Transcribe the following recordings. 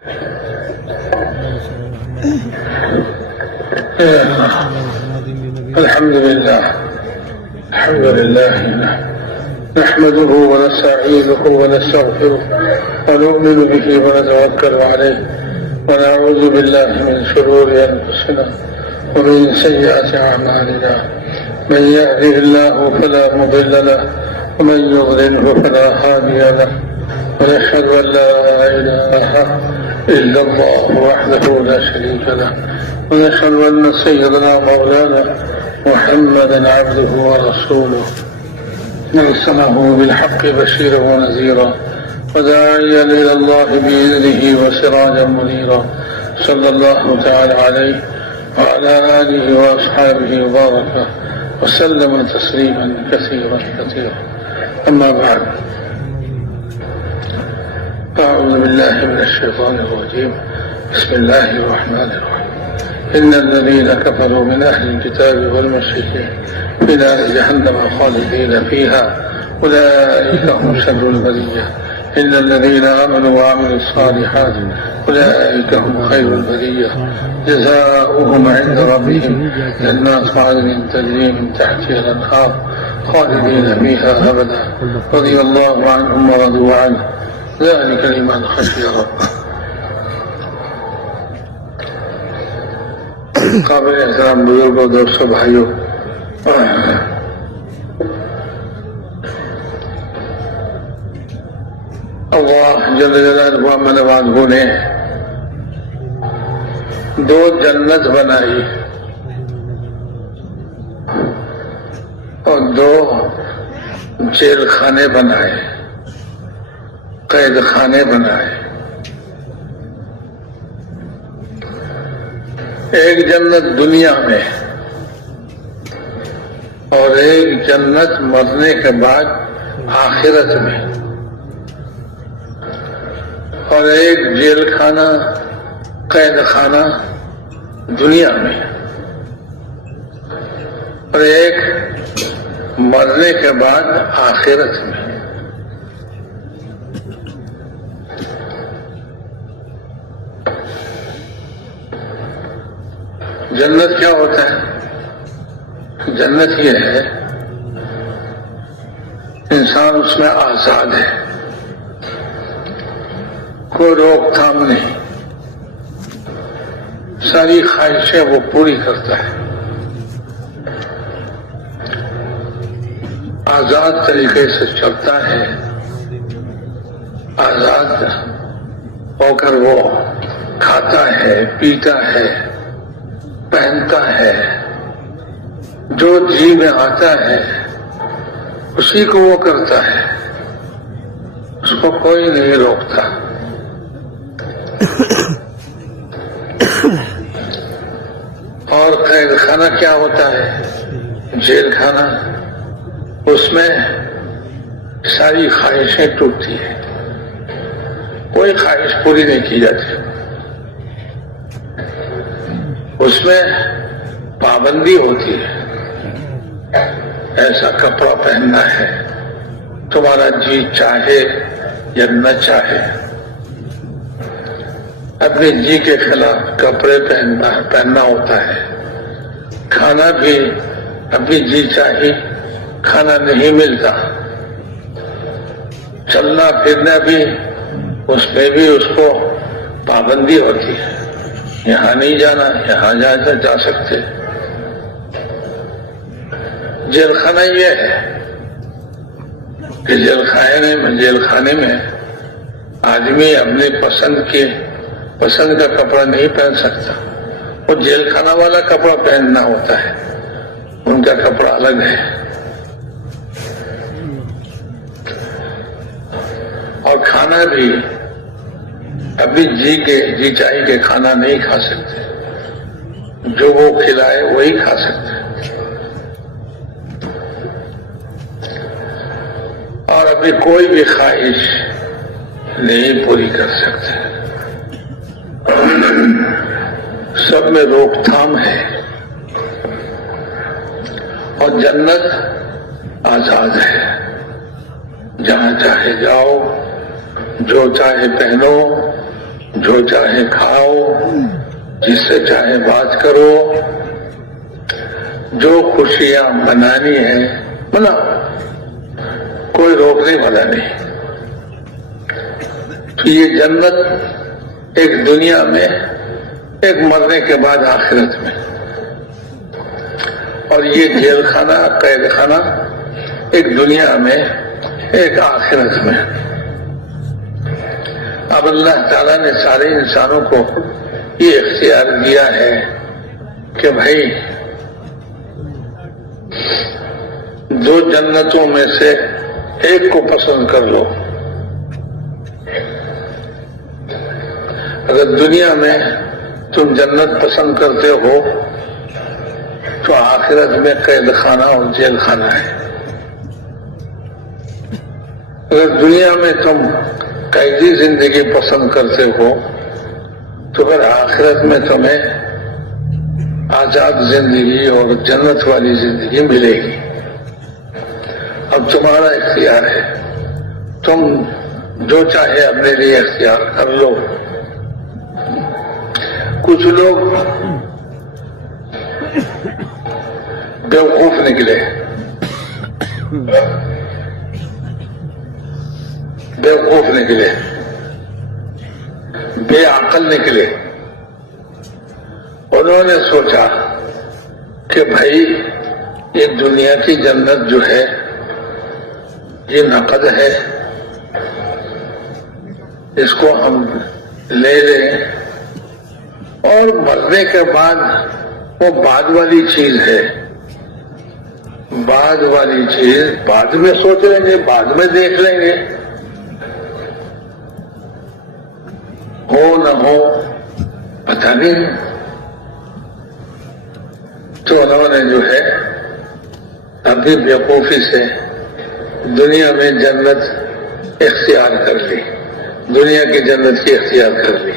الحمد لله نحمده ونستعينه ونستغفره ونؤمن به ونتوكل عليه ونعوذ بالله من شرور أنفسنا ومن سيئات أعمالنا من يهده الله فلا مضل له ومن يضلله فلا هادي له ونشهد أن لا إله إلا الله وحده لا شريك له ونشهد أن سيدنا مولانا محمدا عبده ورسوله أرسله بالحق بشيرا ونذيرا وداعيا إلى الله بإذنه وسراجا منيرا صلى الله تعالى عليه وعلى آله وأصحابه وبارك وسلم تسليما كثيرا أما بعد أعوذ بالله من الشيطان الرجيم بسم الله الرحمن الرحيم إن الذين كفروا من أهل الكتاب والمشركين في نار جهنم خالدين فيها أولئك هم شر البرية إن الذين آمنوا وعملوا الصالحات أولئك هم خير البرية جزاؤهم عند ربهم جنات عدن تجري من تحتها الأنهار خالدين فيها أبدا رضي الله عنهم ورضوا عنه ذلك لمن خشي ربه. قابل احترام بزرگوں دوستوں بھائیوں، اللہ جل جلالہ و نوازہ نے دو جنت بنائی اور دو جیل خانے بنائے، قید خانے بنائے. ایک جنت دنیا میں اور ایک جنت مرنے کے بعد آخرت میں، اور ایک جیل خانہ قید خانہ دنیا میں، اور ایک مرنے کے بعد آخرت میں. جنت کیا ہوتا ہے؟ جنت یہ ہے انسان اس میں آزاد ہے، کوئی روک تھام نہیں، ساری خواہشیں وہ پوری کرتا ہے، آزاد طریقے سے چلتا ہے، آزاد ہو کر وہ کھاتا ہے، پیتا ہے، پہنتا ہے، جو جی میں آتا ہے اسی کو وہ کرتا ہے، اس کو کوئی نہیں روکتا. اور قید خانہ کیا ہوتا ہے؟ جیل خانہ. اس میں ساری خواہشیں ٹوٹتی ہیں، کوئی خواہش پوری نہیں کی جاتی. اس میں پابندی ہوتی ہے، ایسا کپڑا پہننا ہے، تمہارا جی چاہے یا نہ چاہے. اپنے جی کے خلاف کپڑے پہننا ہوتا ہے. کھانا بھی اپنی جی چاہے کھانا نہیں ملتا. چلنا پھرنا بھی اس میں بھی اس کو پابندی ہوتی ہے، یہاں نہیں جانا، یہاں جا سکتے. جیل خانہ یہ ہے کہ جیل خانے میں آدمی اپنے پسند کا کپڑا نہیں پہن سکتا. وہ جیل خانہ والا کپڑا پہننا ہوتا ہے، ان کا کپڑا الگ ہے. اور کھانا بھی ابھی جی چاہیے کہ کھانا نہیں کھا سکتے، جو وہ کھلائے وہی کھا سکتے. اور ابھی کوئی بھی خواہش نہیں پوری کر سکتے. سب میں روک تھام ہے. اور جنت آزاد ہے، جہاں چاہے جاؤ، جو چاہے پہنو، جو چاہے کھاؤ، جس سے چاہے بات کرو، جو خوشیاں منانی ہیں مناؤ، کوئی روکنے والا نہیں۔ تو یہ جنت ایک دنیا میں، ایک مرنے کے بعد آخرت میں، اور یہ جیل خانہ، قید خانہ ایک دنیا میں، ایک آخرت میں۔ اب اللہ تعالیٰ نے سارے انسانوں کو یہ اختیار دیا ہے کہ بھائی دو جنتوں میں سے ایک کو پسند کر لو۔ اگر دنیا میں تم جنت پسند کرتے ہو تو آخرت میں قید خانہ اور جیل خانہ ہے۔ اگر دنیا میں تم قیدی زندگی پسند کرتے ہو تو پھر آخرت میں تمہیں آزاد زندگی اور جنت والی زندگی ملے گی۔ اب تمہارا اختیار ہے، تم جو چاہے اپنے لیے اختیار کر لو۔ کچھ لوگ بیوقوف نکلے، بیوقوف نکلے، بے عقل نکلے۔ انہوں نے سوچا کہ بھائی یہ دنیا کی جنت جو ہے یہ نقد ہے، اس کو ہم لے لیں، اور مرنے کے بعد وہ بعد والی چیز ہے، بعد والی چیز بعد میں سوچ لیں گے، بعد میں دیکھ لیں گے، ہو نہ ہو پتہ نہیں۔ تو انہوں نے جو ہے ابھی بیوقوفی سے دنیا میں جنت اختیار کر لی، دنیا کی جنت کی اختیار کر لی۔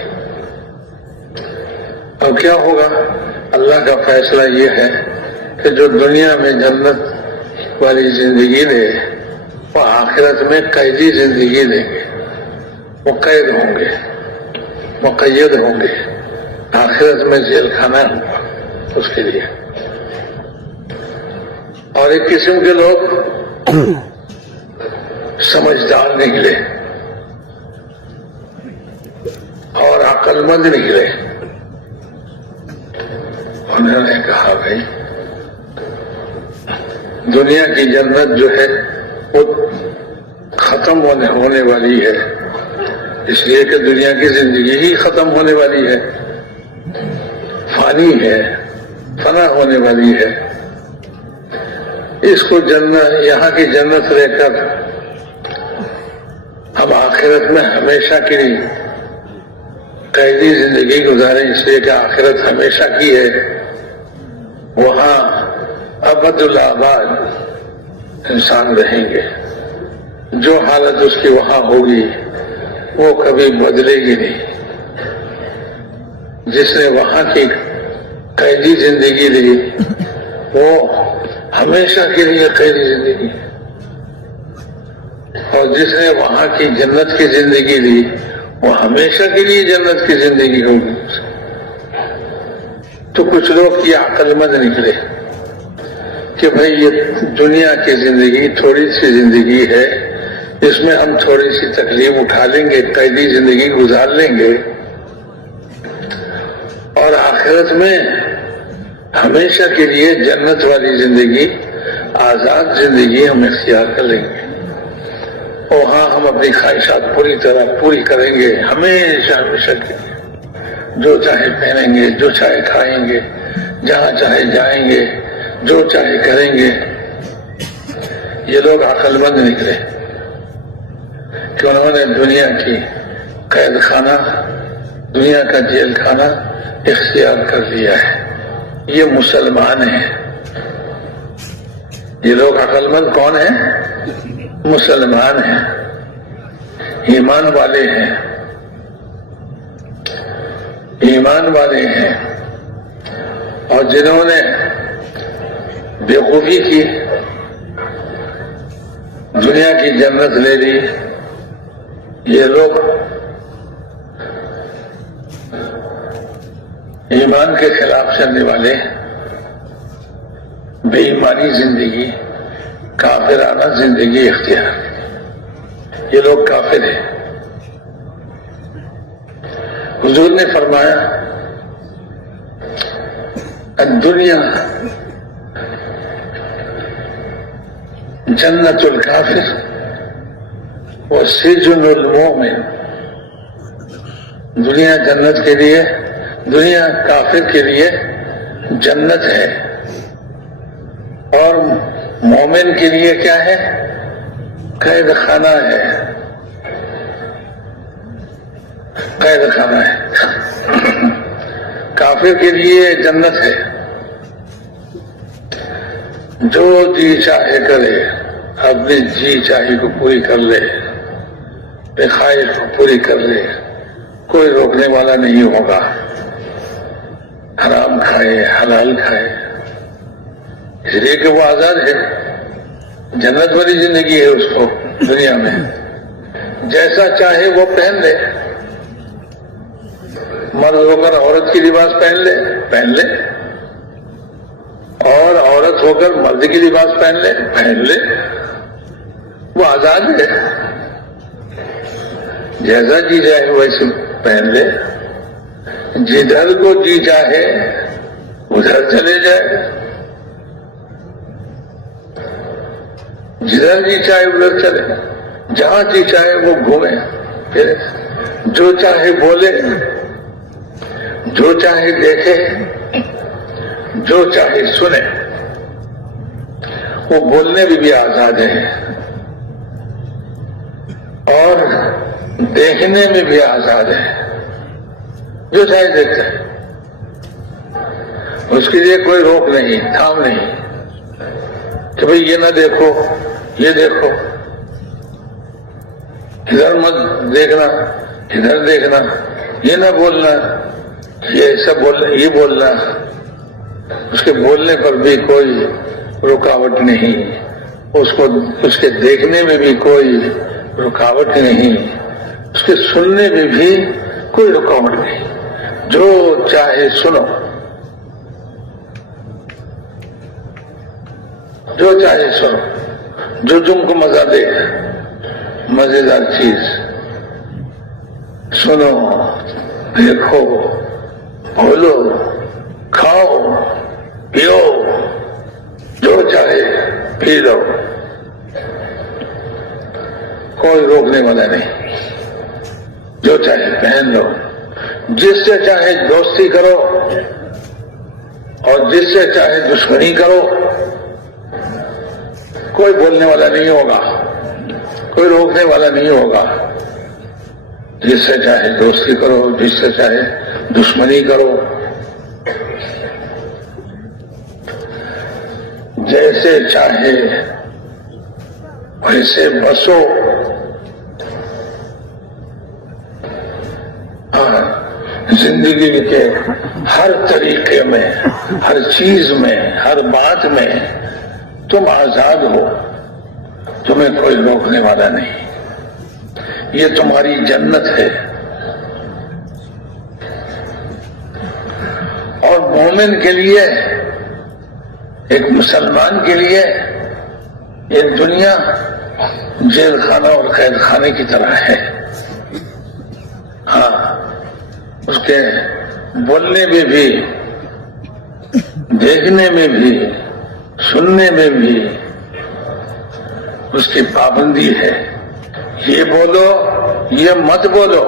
اب کیا ہوگا؟ اللہ کا فیصلہ یہ ہے کہ جو دنیا میں جنت والی زندگی لے وہ آخرت میں قیدی زندگی لیں گے، وہ قید ہوں گے، مقید ہوں گے، آخرت میں جیل خانہ ہوگا اس کے لیے۔ اور ایک قسم کے لوگ سمجھدار نکلے اور عقل مند نکلے۔ انہوں نے کہا بھائی دنیا کی جنت جو ہے وہ ختم ہونے والی ہے، اس لیے کہ دنیا کی زندگی ہی ختم ہونے والی ہے، فانی ہے، فنا ہونے والی ہے۔ اس کو جنت، یہاں کی جنت لے کر ہم آخرت میں ہمیشہ کے لیے قیدی زندگی گزاریں، اس لیے کہ آخرت ہمیشہ کی ہے، وہاں ابد الآباد انسان رہیں گے، جو حالت اس کی وہاں ہوگی وہ کبھی بدلے گی نہیں۔ جس نے وہاں کی قیدی زندگی لی وہ ہمیشہ کے لیے قیدی زندگی، اور جس نے وہاں کی جنت کی زندگی لی وہ ہمیشہ کے لیے جنت کی زندگی ہوگی۔ تو کچھ لوگ یہ عقل مند نکلے کہ بھئی یہ دنیا کی زندگی تھوڑی سی زندگی ہے، اس میں ہم تھوڑی سی تکلیف اٹھا لیں گے، قیدی زندگی گزار لیں گے، اور آخرت میں ہمیشہ کے لیے جنت والی زندگی، آزاد زندگی ہم اختیار کر لیں گے، وہاں ہم اپنی خواہشات پوری طرح پوری کریں گے، ہمیشہ ہمیشہ کے لیے، جو چاہے پہنیں گے، جو چاہے کھائیں گے، جہاں چاہے جائیں گے، جو چاہے کریں گے۔ یہ لوگ عقل مند نکلے کہ انہوں نے دنیا کی قید خانہ، دنیا کا جیل خانہ اختیار کر لیا ہے۔ یہ مسلمان ہیں، یہ لوگ عقل مند کون ہیں؟ مسلمان ہیں، ایمان والے ہیں، ایمان والے ہیں، اور جنہوں نے بیوقوفی کی، دنیا کی جنت لے لی، یہ لوگ ایمان کے خلاف چلنے والے، بے ایمانی زندگی، کافرانہ زندگی اختیار، یہ لوگ کافر ہیں۔ حضور نے فرمایا الدنیا جنت الکافر وسجن المومن، دنیا جنت کے لیے، دنیا کافر کے لیے جنت ہے، اور مومن کے لیے کیا ہے؟ قید خانہ ہے، قید خانہ ہے۔ کافر کے لیے جنت ہے، جو جی چاہے کرے، اپنی جی چاہے کو پوری کر لے، خواہش کو پوری کر لے، کوئی روکنے والا نہیں ہوگا، حرام کھائے حلال کھائے، اس لیے کہ وہ آزاد ہے، جنت والی زندگی ہے اس کو دنیا میں، جیسا چاہے وہ پہن لے، مرد ہو کر عورت کی لباس پہن لے، اور عورت ہو کر مرد کی لباس پہن لے، وہ آزاد ہے، جیسا جی چاہے ویسے پہن لے، جدھر کو جی چاہے ادھر چلے جائے، جدھر جی چاہے ادھر چلے، جہاں جی چاہے وہ گھومے پھرے، جو چاہے بولے، جو چاہے دیکھے، جو چاہے سنے، وہ بولنے میں بھی آزاد ہے اور دیکھنے میں بھی آزاد ہے، جو چاہے دیکھتا ہے، اس کے لیے کوئی روک نہیں، تھام نہیں کہ بھئی یہ نہ دیکھو، یہ دیکھو، ادھر مت دیکھنا، ادھر دیکھنا، یہ نہ بولنا، یہ ایسا بولنا، یہ بولنا، اس کے بولنے پر بھی کوئی رکاوٹ نہیں، اس کے دیکھنے میں بھی کوئی رکاوٹ نہیں، اس کے سننے میں بھی کوئی رکاوٹ نہیں، جو چاہے سنو، جو چاہے سنو، جو تم کو مزہ دے، مزیدار چیز سنو، دیکھو، بولو، کھاؤ، پیو، جو چاہے پی لو، کوئی روکنے والا نہیں، جو چاہے پہن لو، جس سے چاہے دوستی کرو اور جس سے چاہے دشمنی کرو، کوئی بولنے والا نہیں ہوگا، کوئی روکنے والا نہیں ہوگا، جس سے چاہے دوستی کرو، جس سے چاہے دشمنی کرو، جیسے چاہے ویسے بسو، زندگی کے ہر طریقے میں، ہر چیز میں، ہر بات میں تم آزاد ہو، تمہیں کوئی روکنے والا نہیں، یہ تمہاری جنت ہے۔ اور مومن کے لیے، ایک مسلمان کے لیے یہ دنیا جیل خانہ اور قید خانے کی طرح ہے۔ ہاں، اس کے بولنے میں بھی، دیکھنے میں بھی، سننے میں بھی اس کی پابندی ہے، یہ بولو، یہ مت بولو،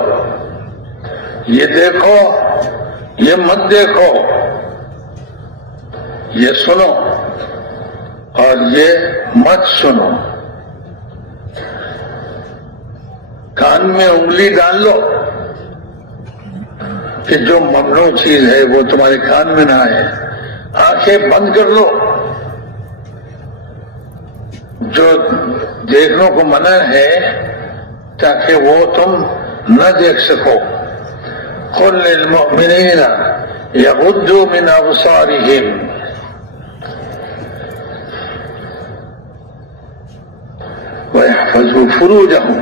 یہ دیکھو، یہ مت دیکھو، یہ سنو اور یہ مت سنو، کان میں انگلی ڈال لو کہ جو ممنوع چیز ہے وہ تمہارے کان میں نہ آئے، آنکھیں بند کر لو، جو دیکھنے کو منع ہے تاکہ وہ تم نہ دیکھ سکو۔ قل للمؤمنین یغضوا من ابصارہم وَيَحْفَظُوا فُرُوجَهُمْ،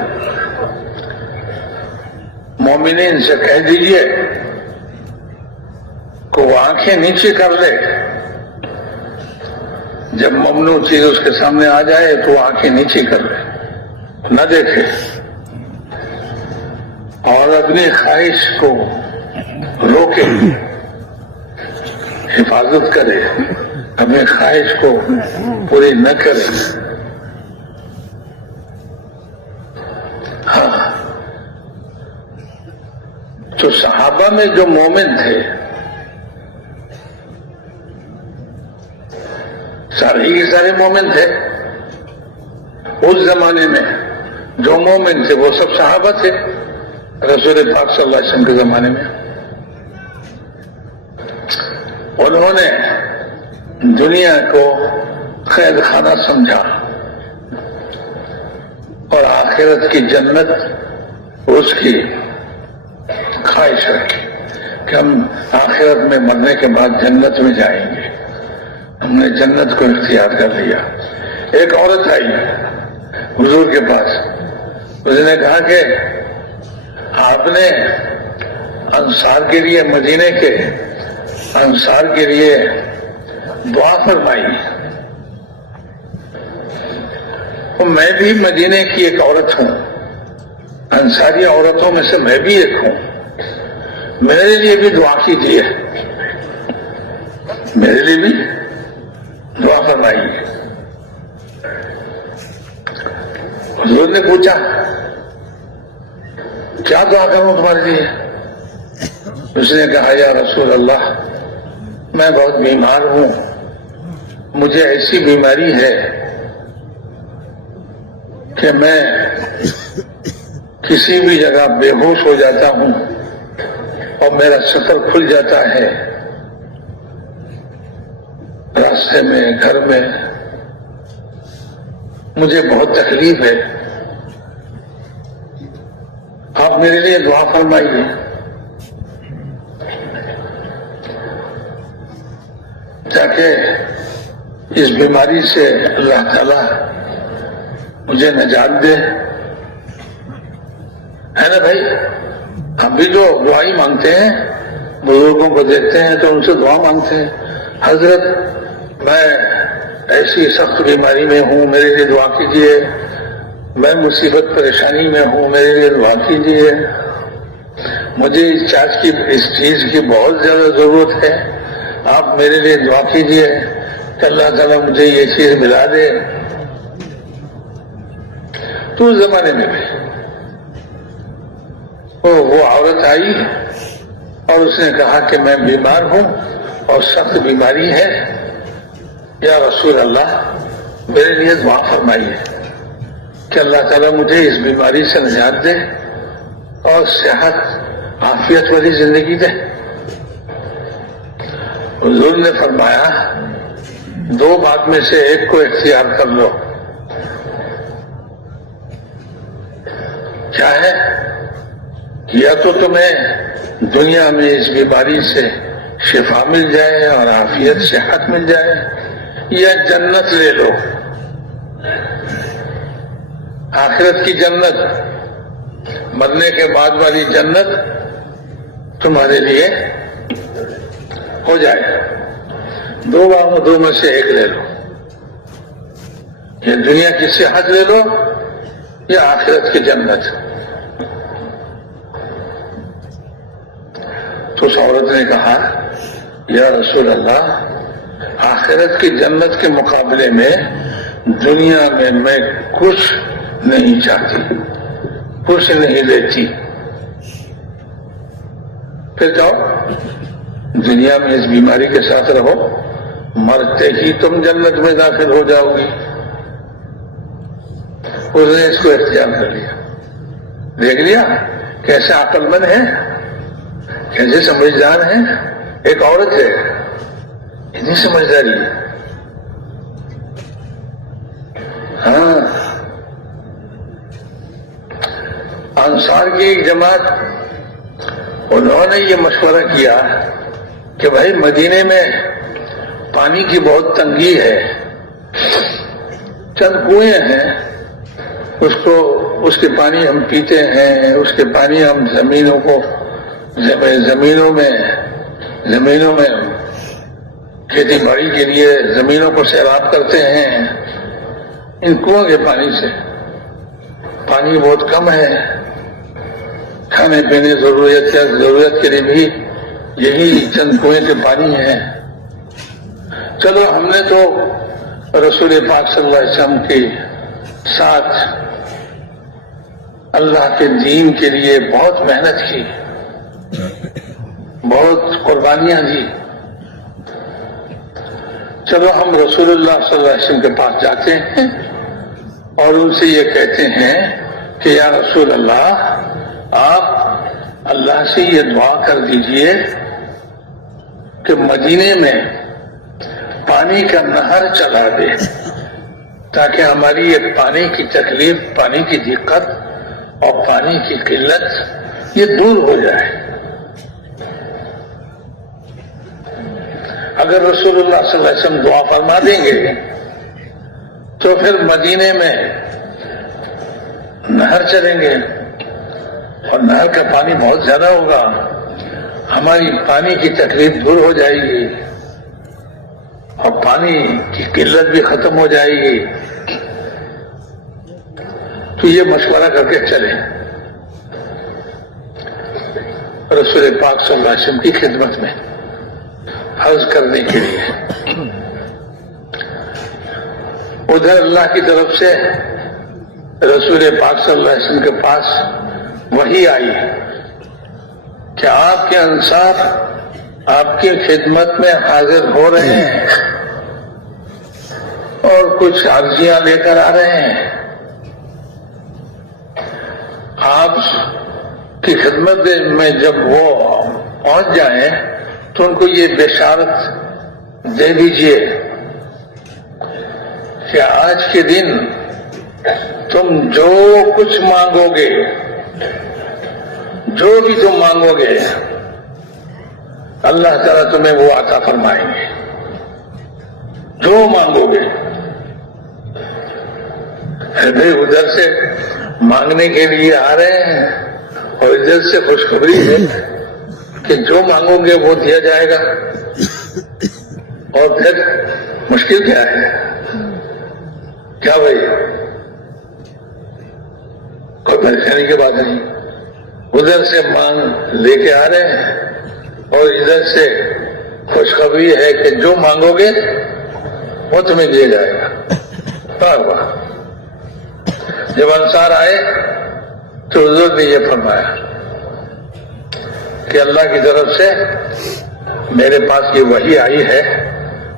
مومنین سے کہہ دیجئے کو وہ آنکھیں نیچے کر لے، جب ممنوع چیز اس کے سامنے آ جائے تو وہ آنکھیں نیچے کر لے، نہ دیکھے، اور اپنی خواہش کو روکے، حفاظت کرے، اپنی خواہش کو پوری نہ کرے۔ ہاں، تو صحابہ میں جو مومن تھے سارے کے سارے مومن تھے، اس زمانے میں جو مومن تھے وہ سب صحابہ تھے رسول پاک صلی اللہ علیہ وسلم کے زمانے میں۔ انہوں نے دنیا کو قید خانہ سمجھا اور آخرت کی جنت اس کی خواہش رکھی کہ ہم آخرت میں مرنے کے بعد جنت میں جائیں گے، ہم نے جنت کو اختیار کر لیا۔ ایک عورت آئی حضور کے پاس، اس نے کہا کہ آپ نے انصار کے لیے، مدینے کے انصار کے لیے دعا فرمائی، اور میں بھی مدینے کی ایک عورت ہوں، انصاری عورتوں میں سے میں بھی ایک ہوں، میرے لیے بھی دعا کیجیے، میرے لیے بھی دعا فرمائیے۔ حضور نے پوچھا کیا دعا کروں تمہارے لیے؟ اس نے کہا یا رسول اللہ، میں بہت بیمار ہوں، مجھے ایسی بیماری ہے کہ میں کسی بھی جگہ بے ہوش ہو جاتا ہوں اور میرا سفر کھل جاتا ہے، راستے میں، گھر میں، مجھے بہت تکلیف ہے، آپ میرے لیے دعا فرمائیے۔ تاکہ اس بیماری سے اللہ تعالیٰ مجھے نجات دے، ہے نا بھائی؟ ہم بھی جو دعائی مانگتے ہیں، بزرگوں کو دیکھتے ہیں تو ان سے دعا مانگتے ہیں، حضرت میں ایسی سخت بیماری میں ہوں، میرے لیے دعا کیجیے، میں مصیبت پریشانی میں ہوں، میرے لیے دعا کیجیے، مجھے اس چیز کی بہت زیادہ ضرورت ہے، آپ میرے لیے دعا کیجیے کہ اللہ تعالیٰ مجھے یہ چیز ملا دے۔ تو اس زمانے میں بھی وہ عورت آئی اور اس نے کہا کہ میں بیمار ہوں اور سخت بیماری ہے، یا رسول اللہ میرے لیے دعا فرمائیے کہ اللہ تعالیٰ مجھے اس بیماری سے نجات دے اور صحت عافیت والی زندگی دے۔ حضور نے فرمایا دو بات میں سے ایک کو اختیار کر لو، کیا ہے؟ یا تو تمہیں دنیا میں اس بیماری سے شفا مل جائے اور عافیت صحت مل جائے، یا جنت لے لو، آخرت کی جنت، مرنے کے بعد والی جنت تمہارے لیے ہو جائے، دو میں سے ایک لے لو، یا دنیا کی صحت لے لو یا آخرت کی جنت۔ تو اس عورت نے کہا یا رسول اللہ، آخرت کی جنت کے مقابلے میں دنیا میں میں کچھ نہیں چاہتی، کچھ نہیں لیتی، پھر جاؤ دنیا میں اس بیماری کے ساتھ رہو، مرتے ہی تم جنت میں داخل ہو جاؤ گی۔ اس نے اس کو اختیار کر لیا، دیکھ لیا کیسے عقل مند ہے، کیسے سمجھدار ہے، ایک عورت ہے اتنی سمجھداری ہے۔ ہاں، انصار کی ایک جماعت، انہوں نے یہ مشورہ کیا کہ بھائی مدینے میں پانی کی بہت تنگی ہے، چند کنویں ہیں، اس کے پانی ہم پیتے ہیں، اس کے پانی ہم زمینوں میں زمینوں میں کھیتی باڑی کے لیے زمینوں کو سیراب کرتے ہیں ان کنووں کے پانی سے. پانی بہت کم ہے، کھانے پینے ضرورت کے لیے بھی یہی چند کنویں کے پانی ہیں. چلو ہم نے تو رسول پاک صلی اللہ علیہ وسلم کے ساتھ اللہ کے دین کے لیے بہت محنت کی، بہت قربانیاں دی. چلو ہم رسول اللہ صلی اللہ علیہ وسلم کے پاس جاتے ہیں اور ان سے یہ کہتے ہیں کہ یا رسول اللہ، آپ اللہ سے یہ دعا کر دیجئے کہ مدینے میں پانی کا نہر چلا دے تاکہ ہماری یہ پانی کی تکلیف، پانی کی دقت اور پانی کی قلت یہ دور ہو جائے. اگر رسول اللہ صلی اللہ علیہ وسلم دعا فرما دیں گے تو پھر مدینے میں نہر چلیں گے اور نہر کا پانی بہت زیادہ ہوگا، ہماری پانی کی تکلیف دور ہو جائے گی اور پانی کی قلت بھی ختم ہو جائے گی. تو یہ مشورہ کر کے چلیں رسول پاک صلی اللہ علیہ وسلم کی خدمت میں عرض کرنے کے لیے. ادھر اللہ کی طرف سے رسول پاک صلی اللہ علیہ وسلم کے پاس وحی آئی کہ آپ کے انصار آپ کی خدمت میں حاضر ہو رہے ہیں اور کچھ عرضیاں لے کر آ رہے ہیں. آپ کی خدمت میں جب وہ پہنچ جائیں تو ان کو یہ بشارت دے دیجئے کہ آج کے دن تم جو کچھ مانگو گے، جو بھی تم مانگو گے، اللہ تعالیٰ تمہیں وہ عطا فرمائیں گے. جو مانگو گے. بھائی ادھر سے مانگنے کے لیے آ رہے ہیں اور ادھر سے خوشخبری ہے کہ جو مانگو گے وہ دیا جائے گا. اور پھر مشکل کیا ہے؟ کیا بھائی کوئی پریشانی کی بات نہیں. ادھر سے مانگ لے کے آ رہے ہیں اور ادھر سے خوشخبری ہے کہ جو مانگو گے وہ تمہیں دیا جائے گا. واہ واہ. جب انصار آئے تو حضور نے یہ فرمایا کہ اللہ کی طرف سے میرے پاس یہ وحی آئی ہے،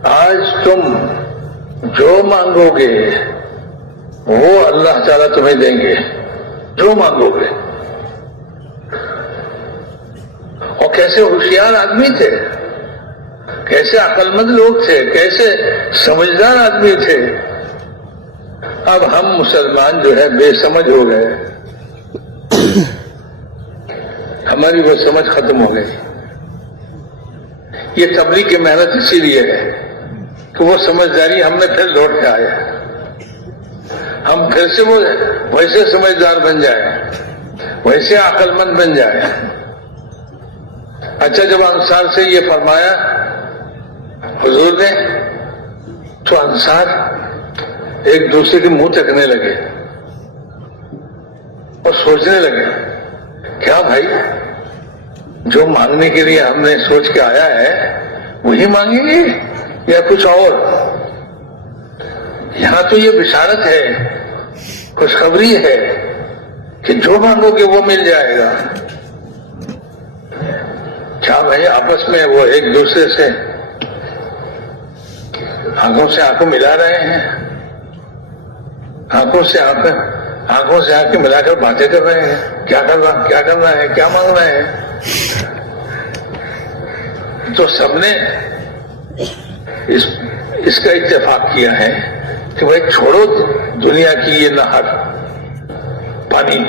آج تم جو مانگو گے وہ اللہ تعالیٰ تمہیں دیں گے، جو مانگو گے. اور کیسے ہوشیار آدمی تھے، کیسے عقل مند لوگ تھے، کیسے سمجھدار آدمی تھے. اب ہم مسلمان جو ہے بے سمجھ ہو گئے، ہماری وہ سمجھ ختم ہو گئی. یہ تبلیغ کی محنت اسی لیے ہے کہ وہ سمجھداری ہم نے پھر لوٹ کے آیا، ہم پھر سے وہ ویسے سمجھدار بن جائیں، ویسے عقل مند بن جائیں. اچھا جب انصار سے یہ فرمایا حضور نے تو انصار ایک دوسرے کے منہ تکنے لگے اور سوچنے لگے کیا بھائی جو مانگنے کے لیے ہم نے سوچ کے آیا ہے وہی مانگیں گے یا کچھ اور؟ یہاں تو یہ بشارت ہے، خوشخبری ہے کہ جو مانگو گے وہ مل جائے گا. کیا بھائی آپس میں وہ ایک دوسرے سے آنکھوں ملا رہے ہیں، آنکھوں سے آنکھیں ملا کر باتیں کر رہے ہیں، کیا کرنا ہے، کیا مانگنا ہے؟ تو سب نے اس کا اتفاق کیا ہے کہ بھائی چھوڑو دنیا کی یہ نہر پانی،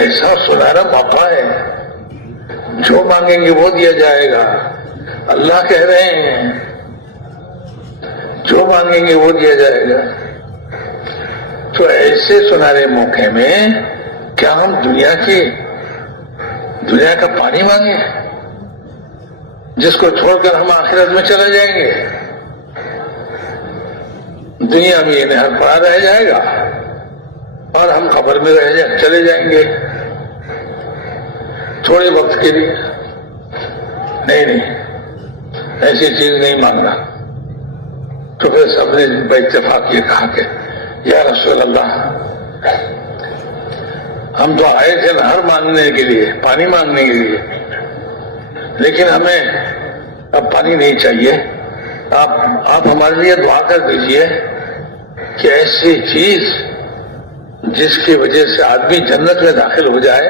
ایسا سنہرا موقع ہے، جو مانگیں گے وہ دیا جائے گا. اللہ کہہ رہے ہیں جو مانگیں گے وہ دیا جائے گا. تو ایسے سنہرے موقع میں کیا ہم دنیا کا پانی مانگیں؟ جس کو چھوڑ کر ہم آخرت میں چلے جائیں گے، دنیا میں یہ نہر پڑا رہ جائے گا اور ہم قبر میں چلے جائیں گے تھوڑے وقت کے لیے۔ نہیں، ایسی چیز نہیں ماننا۔ تو پھر سب نے باتفاق یہ کہا کہ یا رسول اللہ، ہم تو آئے تھے نہر مانگنے کے لیے، پانی مانگنے کے لیے، لیکن ہمیں اب پانی نہیں چاہیے، آپ ہمارے لیے دعا کر دیجئے کہ ایسی چیز جس کی وجہ سے آدمی جنت میں داخل ہو جائے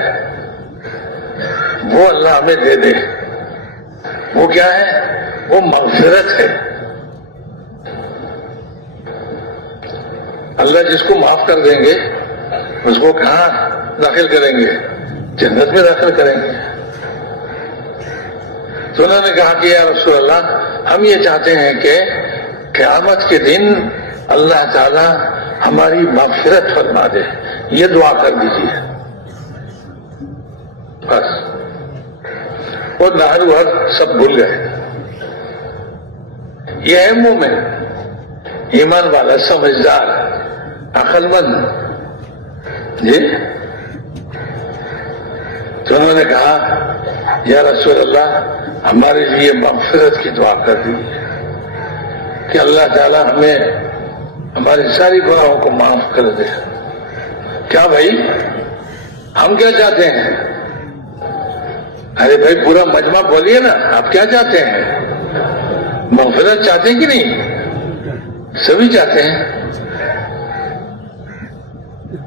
وہ اللہ ہمیں دے دے۔ وہ کیا ہے؟ وہ مغفرت ہے۔ اللہ جس کو معاف کر دیں گے اس کو کہاں داخل کریں گے؟ جنت میں داخل کریں گے۔ تو انہوں نے کہا کہ یا رسول اللہ، ہم یہ چاہتے ہیں کہ قیامت کے دن اللہ تعالی ہماری مغفرت فرما دے، یہ دعا کر دیجیے۔ بس وہ نہر وہر سب بھول گئے۔ یہ ہے مومن، ایمان والا، سمجھدار، عقل مند۔ جی تو انہوں نے کہا یا رسول اللہ، ہمارے لیے مغفرت کی دعا کر دیجیے کہ اللہ تعالی ہمیں ہماری ساری گناہوں کو معاف کر دے۔ کیا بھائی، ہم کیا چاہتے ہیں؟ ارے بھائی پورا مجمع بولیے نا، آپ کیا چاہتے ہیں؟ مغفرت چاہتے ہیں کہ نہیں؟ سبھی چاہتے ہیں۔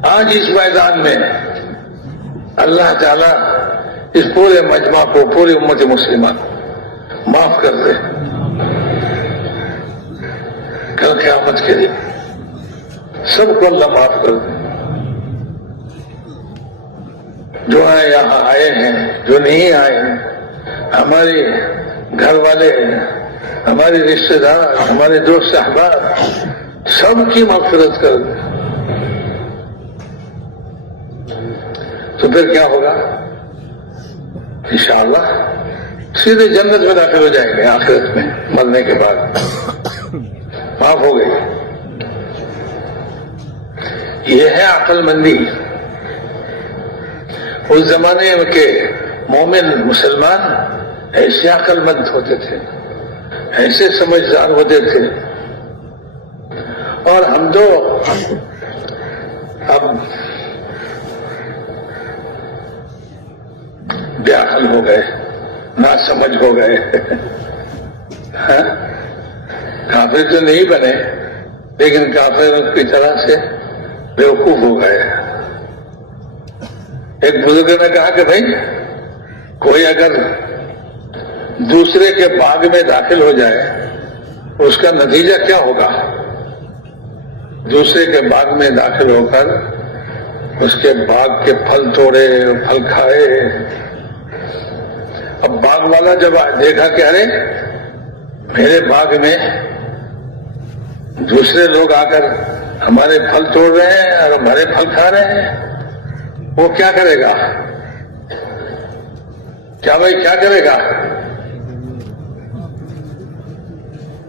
آج اس میدان میں اللہ تعالیٰ اس پورے مجمع کو، پوری امت مسلمہ کو معاف کر دے۔ کل قیامت کے دن سب کو اللہ معاف کر دے، جو یہاں آئے ہیں، جو نہیں آئے ہیں، ہمارے گھر والے، ہمارے رشتے دار، ہمارے دوست احباب، سب کی مغفرت کر دے۔ تو پھر کیا ہوگا؟ انشاءاللہ سیدھے جنت میں داخل ہو جائیں گے آخرت میں، مرنے کے بعد معاف ہو گئی۔ یہ ہے عقل مندی۔ اس زمانے کے مومن مسلمان ایسے عقل مند ہوتے تھے، ایسے سمجھدار ہوتے تھے، اور ہم تو اب بے عقل ہو گئے، نا سمجھ ہو گئے۔ کافر تو نہیں بنے لیکن کافروں کی طرح سے بیوقوف ہو گئے۔ ایک بزرگ نے کہا کہ بھائی کوئی اگر دوسرے کے باغ میں داخل ہو جائے اس کا نتیجہ کیا ہوگا؟ دوسرے کے باغ میں داخل ہو کر اس کے باغ کے پھل توڑے، پھل کھائے۔ اب باغ والا جب دیکھا کہ ارے میرے باغ میں دوسرے لوگ آ کر ہمارے پھل توڑ رہے ہیں اور ہمارے پھل کھا رہے ہیں، وہ کیا کرے گا؟ کیا بھائی کیا کرے گا؟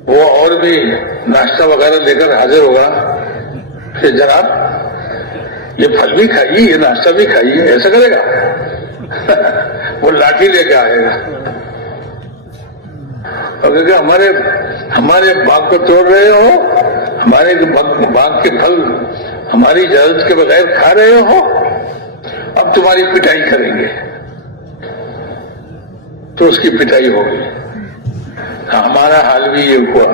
وہ اور بھی ناشتہ وغیرہ لے کر حاضر ہوگا، پھر جناب یہ پھل بھی کھائیے، یہ ناشتہ بھی کھائیے، ایسا کرے گا؟ وہ لاٹھی لے کے آئے گا اور کہے گا ہمارے باغ کو توڑ رہے ہو، ہمارے باغ کے پھل ہماری اجازت کے بغیر کھا رہے ہو، اب تمہاری پٹائی کریں گے۔ تو اس کی پٹائی ہوگی۔ ہمارا حال بھی یہ ہوا،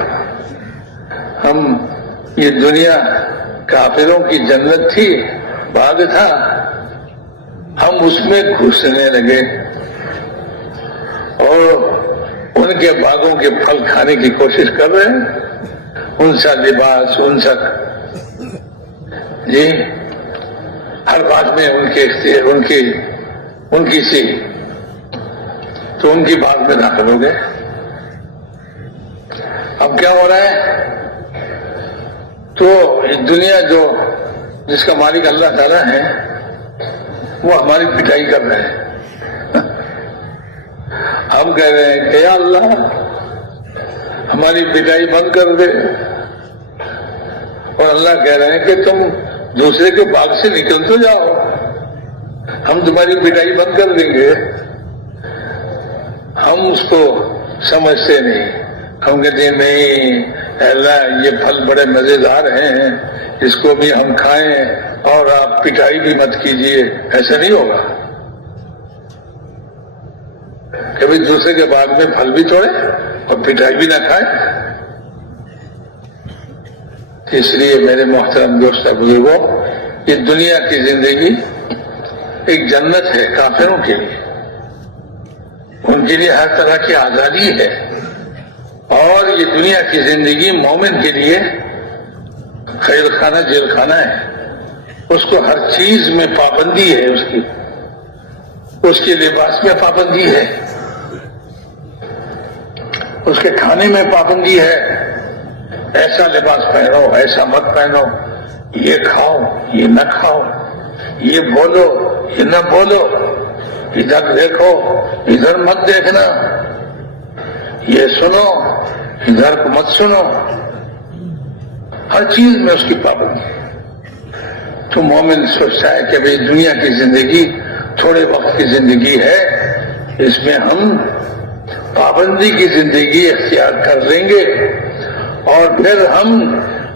ہم یہ دنیا کافروں کی جنت تھی، باغ تھا، ہم اس میں گھسنے لگے اور ان کے باغوں کے پھل کھانے کی کوشش کر رہے ہیں، ان سا لباس، ان سا جی ہر بات میں ان کی سی، تو ان کی بات میں داخل ہو گئے۔ اب کیا ہو رہا ہے؟ تو دنیا جس کا مالک اللہ تعالیٰ ہے وہ ہماری پٹائی کر رہے ہیں۔ ہم کہہ رہے ہیں کہ یا اللہ ہماری پٹائی بند کر دے، اور اللہ کہہ رہے ہیں کہ تم دوسرے کے باغ سے نکل تو جاؤ، ہم تمہاری پٹائی بند کر دیں گے۔ ہم اس کو سمجھتے نہیں، ہم کہتے ہیں نہیں اللہ یہ پھل بڑے مزیدار ہیں، اس کو بھی ہم کھائیں اور آپ پٹائی بھی مت کیجیے۔ ایسا نہیں ہوگا، کبھی دوسرے کے باغ میں پھل بھی توڑے اور پٹائی بھی نہ کھائے۔ اس لیے میرے محترم دوست بزرگوں، یہ دنیا کی زندگی ایک جنت ہے کافروں کے لیے، ان کے لیے ہر طرح کی آزادی ہے، اور یہ دنیا کی زندگی مومن کے لیے قید خانہ جیل خانہ ہے۔ اس کو ہر چیز میں پابندی ہے، اس کے لباس میں پابندی ہے، اس کے کھانے میں پابندی ہے، ایسا لباس پہنو ایسا مت پہنو، یہ کھاؤ یہ نہ کھاؤ، یہ بولو یہ نہ بولو، ادھر دیکھو ادھر مت دیکھنا، یہ سنو ادھر کو مت سنو، ہر چیز میں اس کی پابندی۔ تو مومن سوچتا ہے کہ بھئی دنیا کی زندگی تھوڑے وقت کی زندگی ہے، اس میں ہم پابندی کی زندگی اختیار کر لیں گے، اور پھر ہم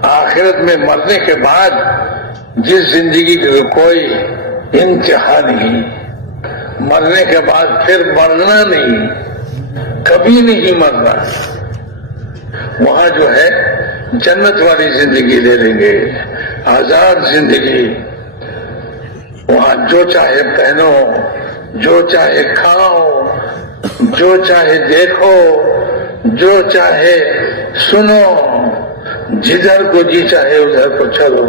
آخرت میں مرنے کے بعد جس زندگی کی کوئی انتہا نہیں، مرنے کے بعد پھر مرنا نہیں، کبھی نہیں مرنا، وہاں جو ہے جنت والی زندگی لے لیں گے، آزاد زندگی، وہاں جو چاہے پہنو، جو چاہے کھاؤ، جو چاہے دیکھو، جو چاہے سنو، جدھر کو جی چاہے ادھر کو چلو۔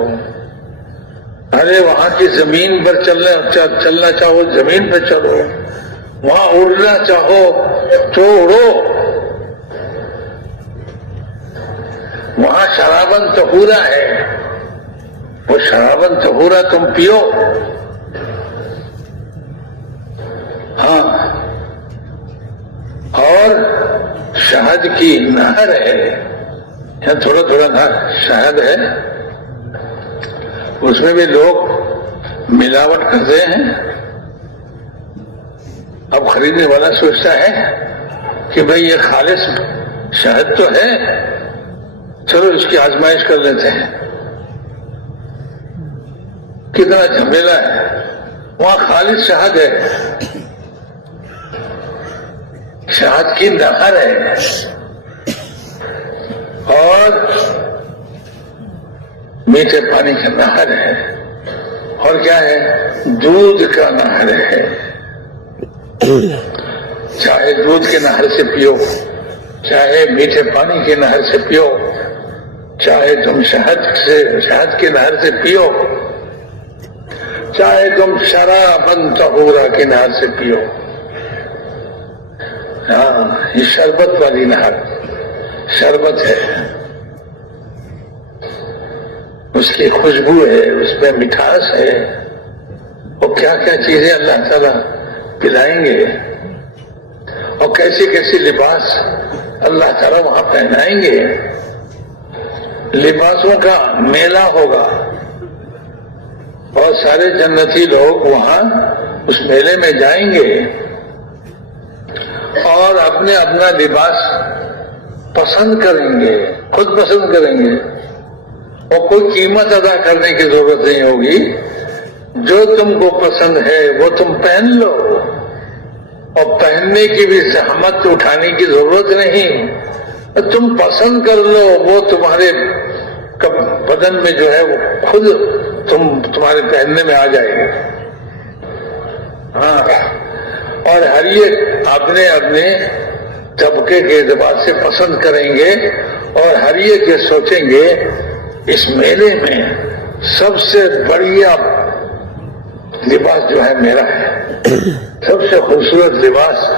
ارے وہاں کی زمین پر چلنا چاہو زمین پر چلو، وہاں اڑنا چاہو تو اڑو، وہاں شرابن طہورا ہے، وہ شرابن طہورا تم پیو۔ ہاں، اور شہد کی نہر ہے، یہاں تھوڑا تھوڑا شہد ہے، اس میں بھی لوگ ملاوٹ کرتے ہیں۔ اب خریدنے والا سوچتا ہے کہ بھئی یہ خالص شہد تو ہے، چلو اس کی آزمائش کر لیتے ہیں، کتنا جھمیلا ہے، وہاں خالص شہد ہے، شہد کی نہر ہے، اور میٹھے پانی کا نہر ہے، اور کیا ہے، دودھ کا نہر ہے، چاہے دودھ کے نہر سے پیو، چاہے میٹھے پانی کے نہر سے پیو، چاہے تم شہد کے نہر سے پیو، چاہے تم شرابن طہورا کے نہر سے پیو۔ ہاں، یہ شربت والی نہر، شربت ہے، اس کی خوشبو ہے، اس میں مٹھاس ہے، اور کیا کیا چیزیں اللہ تعالیٰ پلائیں گے، اور کیسے کیسے لباس اللہ تعالیٰ وہاں پہنائیں گے، لباسوں کا میلہ ہوگا، اور سارے جنتی لوگ وہاں اس میلے میں جائیں گے اور اپنے اپنا لباس پسند کریں گے، خود پسند کریں گے، اور کوئی قیمت ادا کرنے کی ضرورت نہیں ہوگی، جو تم کو پسند ہے وہ تم پہن لو، اور پہننے کی بھی زحمت اٹھانے کی ضرورت نہیں، تم پسند کر لو، وہ تمہارے بدن میں جو ہے وہ خود تمہارے پہننے میں آ جائے گا۔ ہاں، اور ہر ایک اپنے اپنے طبقے کے اعتبار سے پسند کریں گے، اور ہر ایک یہ سوچیں گے اس میلے میں سب سے بڑھیا لباس جو ہے میرا ہے، سب سے خوبصورت لباس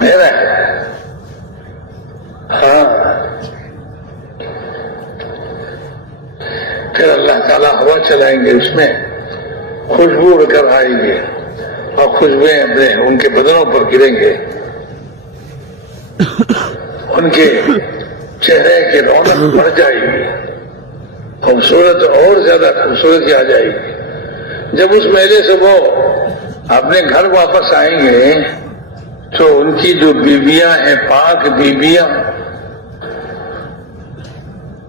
میرا ہے۔ ہاں، پھر اللہ تعالیٰ ہوا چلائیں گے، اس میں خوشبو اڑ کر آئیں گے، اور خوشبوئیں اپنے ان کے بدنوں پر گریں گے، ان کے چہرے کی رونق بڑھ جائے گی، خوبصورت اور زیادہ خوبصورتی آ جائے گی۔ جب اس میلے سے وہ اپنے گھر واپس آئیں گے تو ان کی جو بیویاں ہیں، پاک بیویاں،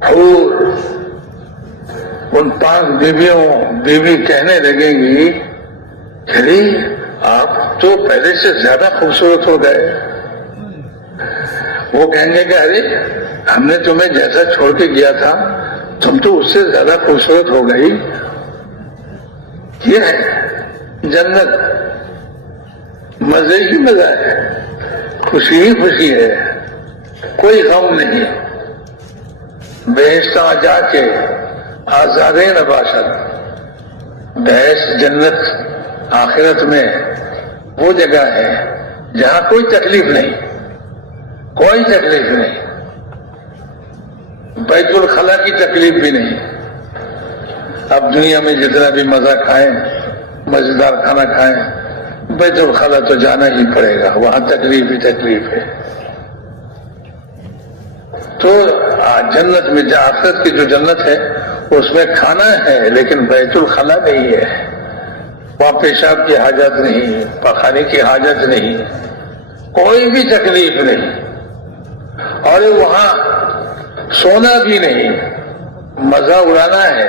حور، ان پاک بیوی کہنے لگیں گی کہ آپ تو پہلے سے زیادہ خوبصورت ہو گئے۔ وہ کہیں گے کہ ارے ہم نے تمہیں جیسا چھوڑ کے گیا تھا تم تو اس سے زیادہ خوبصورت ہو گئی۔ یہ ہے جنت، مزے ہی مزہ ہے، خوشی ہی خوشی ہے، کوئی غم نہیں۔ بہشتاں جا کے آزادے نباشت، بہشت جنت آخرت میں وہ جگہ ہے جہاں کوئی تکلیف نہیں، کوئی تکلیف نہیں، بیت الخلا کی تکلیف بھی نہیں۔ اب دنیا میں جتنا بھی مزہ کھائیں، مزیدار کھانا کھائیں، بیت الخلا تو جانا ہی پڑے گا، وہاں تکلیف ہی تکلیف ہے۔ تو جنت میں آخرت کی جو جنت ہے اس میں کھانا ہے لیکن بیت الخلا نہیں ہے، وہاں پیشاب کی حاجت نہیں، پخانے کی حاجت نہیں، کوئی بھی تکلیف نہیں، اور وہاں سونا بھی نہیں، مزہ اڑانا ہے۔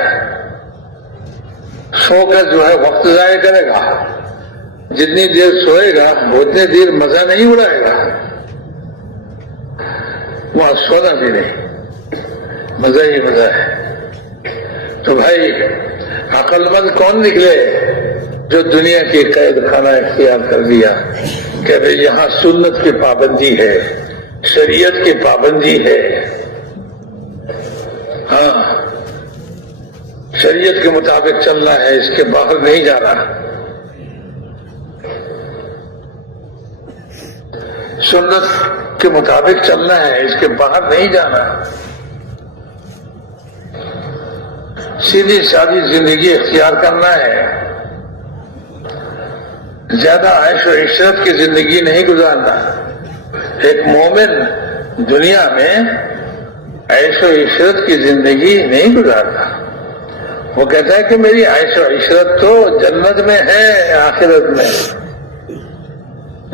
سو کر جو ہے وقت ضائع کرے گا، جتنی دیر سوئے گا اتنی دیر مزہ نہیں اڑائے گا، وہاں سونا بھی نہیں، مزہ ہی مزہ ہے۔ تو بھائی عقل مند کون نکلے جو دنیا کی قید خانہ اختیار کر دیا کہ یہاں سنت کی پابندی ہے، شریعت کی پابندی ہے، ہاں شریعت کے مطابق چلنا ہے، اس کے باہر نہیں جانا، سنت کے مطابق چلنا ہے، اس کے باہر نہیں جانا، سیدھی سادی زندگی اختیار کرنا ہے، زیادہ عیش و عشرت کی زندگی نہیں گزارنا۔ ایک مومن دنیا میں عیش و عشرت کی زندگی نہیں گزارتا، وہ کہتا ہے کہ میری عیش و عشرت تو جنت میں ہے، آخرت میں،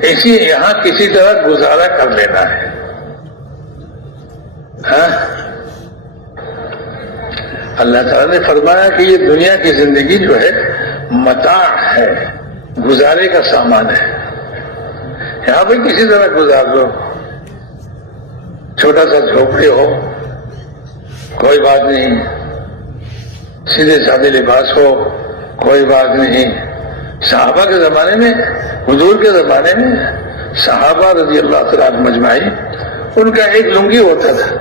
اسی یہاں کسی طرح گزارا کر لینا ہے۔ ہاں اللہ تعالیٰ نے فرمایا کہ یہ دنیا کی زندگی جو ہے متاع ہے، گزارے کا سامان ہے، یہاں پہ کسی طرح گزار دو، چھوٹا سا جھونپڑی ہو کوئی بات نہیں، سیدھے سادے لباس ہو کوئی بات نہیں۔ صحابہ کے زمانے میں، حضور کے زمانے میں صحابہ رضی اللہ تعالیٰ عنہم اجمعین، ان کا ایک لنگی ہوتا تھا،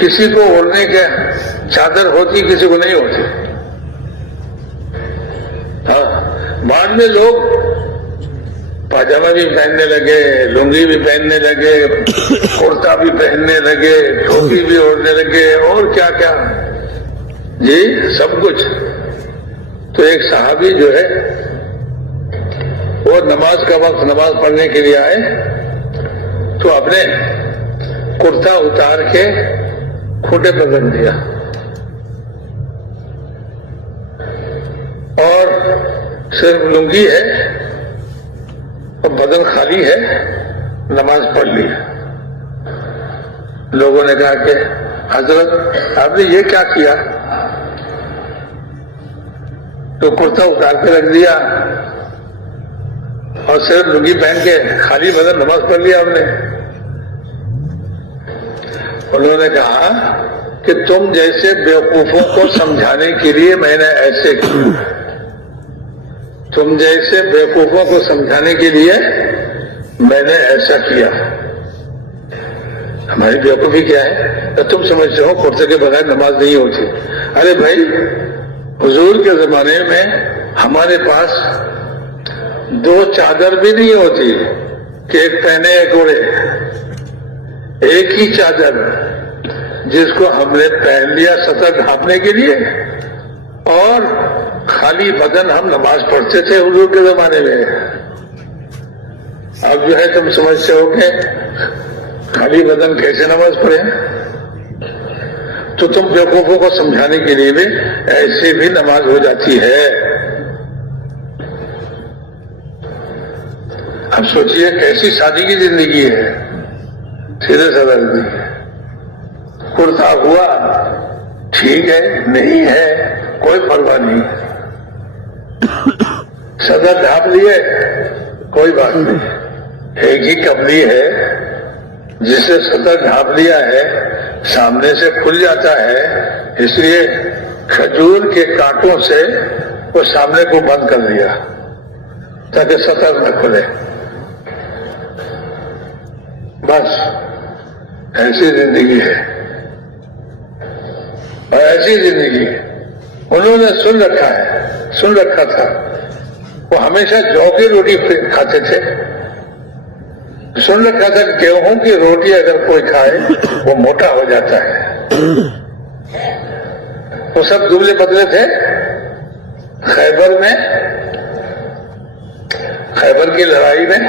کسی کو اوڑھنے کے چادر ہوتی کسی کو نہیں ہوتی۔ ہاں بعد میں لوگ پاجامہ بھی پہننے لگے، لنگی بھی پہننے لگے، کرتا بھی پہننے لگے، ٹوپی بھی اوڑھنے لگے، اور کیا کیا جی سب کچھ۔ تو ایک صحابی جو ہے وہ نماز کا وقت نماز پڑھنے کے لیے آئے تو اپنے کرتا اتار کے کھوٹے پر رکھ دیا اور صرف لنگی ہے اور بدن خالی ہے، نماز پڑھ لی۔ لوگوں نے کہا کہ حضرت آپ نے یہ کیا کیا؟ تو کرتا اتار کے رکھ دیا اور صرف لنگی پہن کے خالی بدن نماز پڑھ لیا ہم نے۔ انہوں نے کہا کہ تم جیسے بیوقوفوں کو سمجھانے کے لیے میں نے ایسے کیا، تم جیسے بیوقوفوں کو سمجھانے کے لیے میں نے ایسا کیا۔ ہماری بیوقوفی کیا ہے کہ تم سمجھتے ہو کرتے کے بغیر نماز نہیں ہوتی۔ ارے بھائی حضور کے زمانے میں ہمارے پاس دو چادر بھی نہیں ہوتی کہ ایک پہنے ایک اوڑھے، ایک ہی چادر جس کو ہم نے پہن لیا سطر ڈھانپنے کے لیے، اور خالی بدن ہم نماز پڑھتے تھے حضور کے زمانے میں۔ اب جو ہے تم سمجھتے ہو کہ خالی بدن کیسے نماز پڑھے، تو تم بیوقوفوں کو سمجھانے کے لیے بھی ایسے بھی نماز ہو جاتی ہے۔ اب سوچئے کیسی شادی کی زندگی ہے، سیدھے سادہ زندگی ہے، کرتا ہوا ٹھیک ہے، نہیں ہے کوئی پرواہ نہیں، صدر ڈھانپ لیے کوئی بات نہیں، ایک ہی کملی ہے جسے صدر ڈھانپ لیا ہے سامنے سے کھل جاتا ہے، اس لیے کھجور کے کانٹوں سے وہ سامنے کو بند کر دیا تاکہ سطر نہ کھلے۔ بس ایسی زندگی ہے، اور ایسی زندگی انہوں نے سن رکھا تھا۔ وہ ہمیشہ جو کی روٹی کھاتے تھے، سن رکھا تھا کہ گیہوں کی روٹی اگر کوئی کھائے وہ موٹا ہو جاتا ہے۔ وہ سب دبلے پتلے تھے۔ خیبر کی لڑائی میں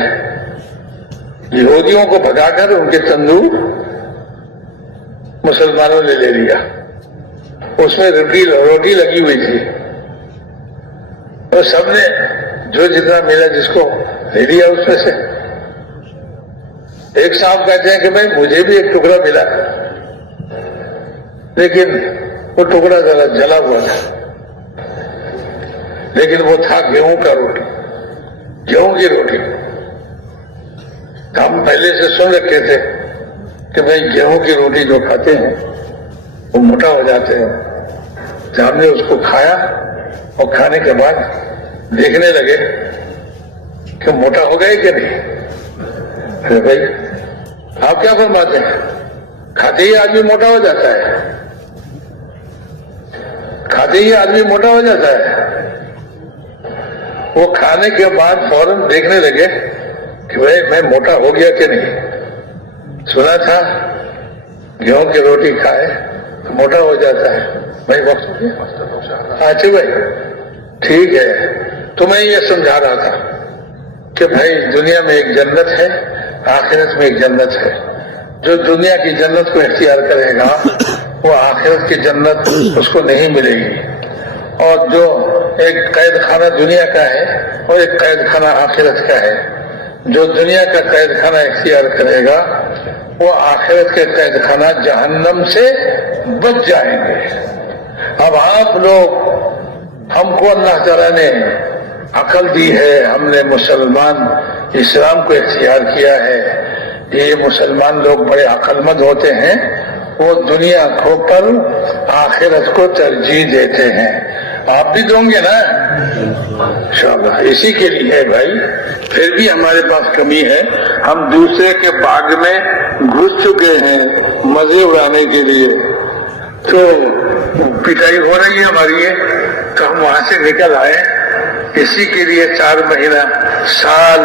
یہودیوں کو بھگا کر ان کے تندور مسلمانوں نے لے لیا، اس میں روٹی لگی ہوئی تھی، اور سب نے جو جتنا ملا جس کو لے لیا اس میں سے۔ ایک صاحب کہتے ہیں کہ بھائی مجھے بھی ایک ٹکڑا ملا، لیکن وہ ٹکڑا ذرا جلا ہوا تھا، لیکن وہ تھا گیہوں کا روٹی، گیہوں کی روٹی۔ ہم پہلے سے سن رکھے تھے کہ بھائی گیہوں کی روٹی جو کھاتے ہیں وہ موٹا ہو جاتے ہیں۔ جب ہم نے اس کو کھایا اور کھانے کے بعد دیکھنے لگے کہ موٹا ہو گئے کہ نہیں۔ ارے بھائی آپ کیا فرماتے ہیں؟ کھاتے ہی آدمی موٹا ہو جاتا ہے، کھاتے ہی آدمی موٹا ہو جاتا ہے۔ وہ کھانے کے بعد فوراً دیکھنے لگے کہ بھائی میں موٹا ہو گیا کہ نہیں۔ سنا تھا گیہوں کی روٹی کھائے تو موٹا ہو جاتا ہے۔ بھائی وقت ہو گیا؟ اچھا بھائی ٹھیک ہے، تو میں یہ سمجھا رہا تھا کہ بھائی دنیا میں ایک جنت ہے، آخرت میں ایک جنت ہے۔ جو دنیا کی جنت کو اختیار کرے گا وہ آخرت کی جنت اس کو نہیں ملے گی، اور جو ایک قید خانہ دنیا کا ہے اور ایک قید خانہ آخرت کا ہے۔ جو دنیا کا قید خانہ اختیار کرے گا وہ آخرت کے قید خانہ جہنم سے بچ جائیں گے۔ اب آپ لوگ، ہم کو اللہ تعالیٰ نے عقل دی ہے، ہم نے مسلمان اسلام کو اختیار کیا ہے۔ یہ مسلمان لوگ بڑے عقل مند ہوتے ہیں، وہ دنیا کھو کر آخرت کو ترجیح دیتے ہیں۔ آپ بھی دوں گے نا انشاءاللہ؟ اسی کے لیے ہے بھائی، پھر بھی ہمارے پاس کمی ہے، ہم دوسرے کے باغ میں گھس چکے ہیں مزے اڑانے کے لیے، تو پٹائی ہو رہی ہے ہماری ہے، تو ہم وہاں سے نکل آئے۔ اسی کے لیے 4 مہینہ، سال،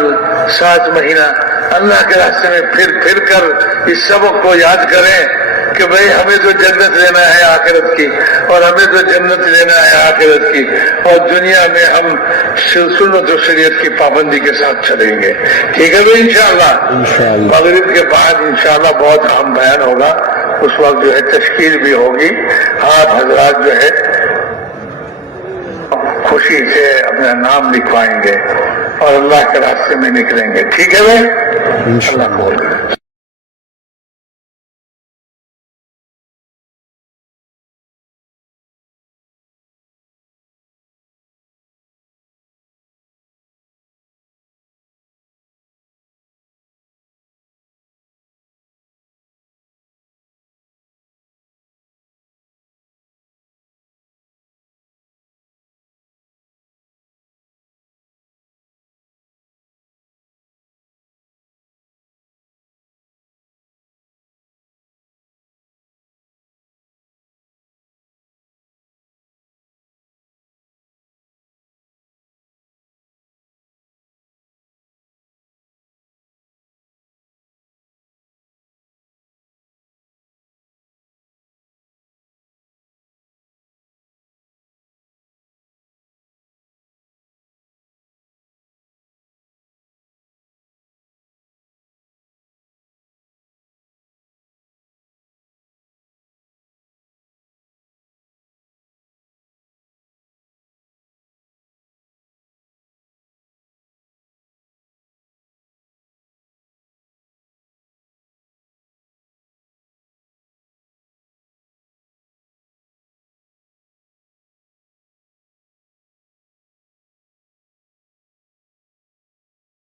7 مہینہ اللہ کے راستے میں پھر کر اس سبق کو یاد کریں کہ بھئی ہمیں تو جنت لینا ہے آخرت کی، اور ہمیں تو جنت لینا ہے آخرت کی، اور دنیا میں ہم سنت و شریعت کی پابندی کے ساتھ چلیں گے۔ ٹھیک ہے بھائی انشاءاللہ۔ مغرب کے بعد انشاءاللہ بہت اہم بیان ہوگا، اس وقت جو ہے تشکیل بھی ہوگی، آپ حضرات جو ہے خوشی سے اپنا نام لکھوائیں گے اور اللہ کے راستے میں نکلیں گے۔ ٹھیک ہے بھائی؟ اللہ بول